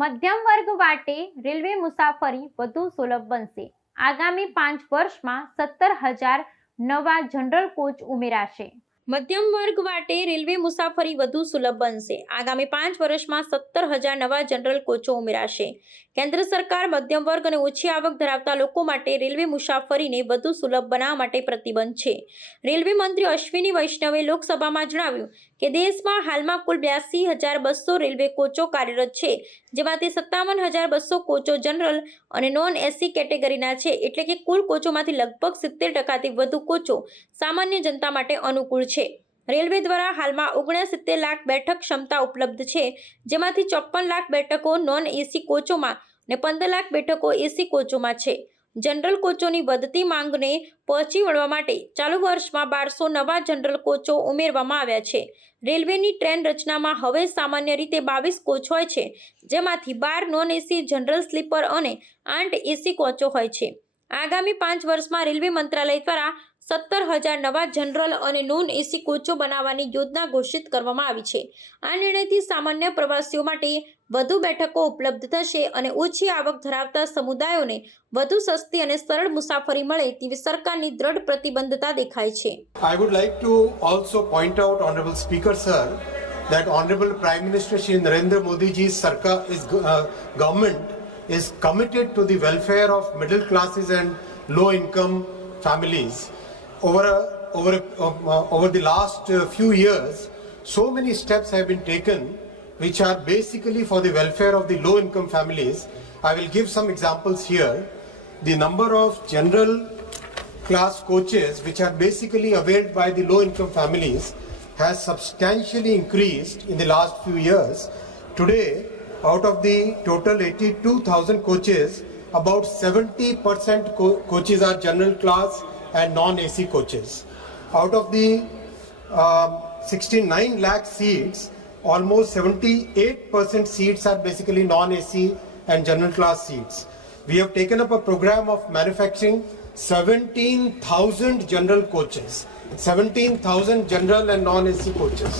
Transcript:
મધ્યમ વર્ગ માટે રેલવે મુસાફરી વધુ સુલભ બનશે. આગામી પાંચ વર્ષમાં સત્તર હજાર નવા જનરલ કોચ ઉમેરાશે. મધ્યમ વર્ગ માટે રેલવે મુસાફરી વધુ સુલભ બનશે. આગામી પાંચ વર્ષમાં સત્તર હજાર નવા જનરલ કોચો ઉમેરાશે. કેન્દ્ર સરકાર મધ્યમ વર્ગ અને ઓછી આવક ધરાવતા લોકો માટે રેલવે મુસાફરીને વધુ સુલભ બનાવવા માટે પ્રતિબંધ છે. રેલવે મંત્રી અશ્વિની વૈષ્ણવે લોકસભામાં જણાવ્યું કે દેશમાં હાલમાં કુલ બ્યાસી હજાર બસો રેલવે કોચો કાર્યરત છે, જેમાંથી સત્તાવન હજાર બસો કોચો જનરલ અને નોન એસી કેટેગરીના છે, એટલે કે કુલ કોચોમાંથી લગભગ સિત્તેર ટકાથી વધુ કોચો સામાન્ય જનતા માટે અનુકૂળ છે. રેલવે દ્વારા હાલમાં ઓગણસિત્તેર લાખ બેઠક ક્ષમતા ઉપલબ્ધ છે, જેમાંથી ચોપન લાખ બેઠકો નોન એસી કોચોમાં ને પંદર લાખ બેઠકો એસી કોચોમાં છે. જનરલ કોચોની વધતી માંગને પહોંચી વળવા માટે ચાલુ વર્ષમાં બારસો નવા જનરલ કોચો ઉમેરવામાં આવ્યા છે. રેલવેની ટ્રેન રચનામાં હવે સામાન્ય રીતે બાવીસ કોચ હોય છે, જેમાંથી બાર નોન એસી જનરલ સ્લીપર અને આઠ એસી કોચો હોય છે. આગામી પાંચ વર્ષમાં રેલવે મંત્રાલય દ્વારા સત્તર હજાર નવા જનરલ અને નોન એસી કોચો બનાવવાની યોજના ઘોષિત કરવામાં આવી છે આ નિર્ણયથી સામાન્ય પ્રવાસીઓ માટે વધુ બેઠકો ઉપલબ્ધ થશે અને ઓછી આવક ધરાવતા સમુદાયોને વધુ સસ્તી અને સરળ મુસાફરી મળે તેવી સરકારની દ્રઢ પ્રતિબદ્ધતા દેખાય છે I would like to also point out, Honorable Speaker, sir, that Honorable Prime Minister Shri Narendra Modi ji's sarkar is uh, government is committed to the welfare classes and low income families. Over a, over a, uh, over the last uh, few years, so many steps have been taken which are basically for the welfare of the low income families. I will give some examples here. The number of general class coaches which are basically availed by the low income families has substantially increased in the last few years today out of the total 82000 coaches about 70% co- coaches are general class and non ac coaches out of the um, 69 lakh seats almost 78% seats are basically non ac and general class seats we have taken up a program of manufacturing 17,000 general coaches. 17,000 general and non AC coaches.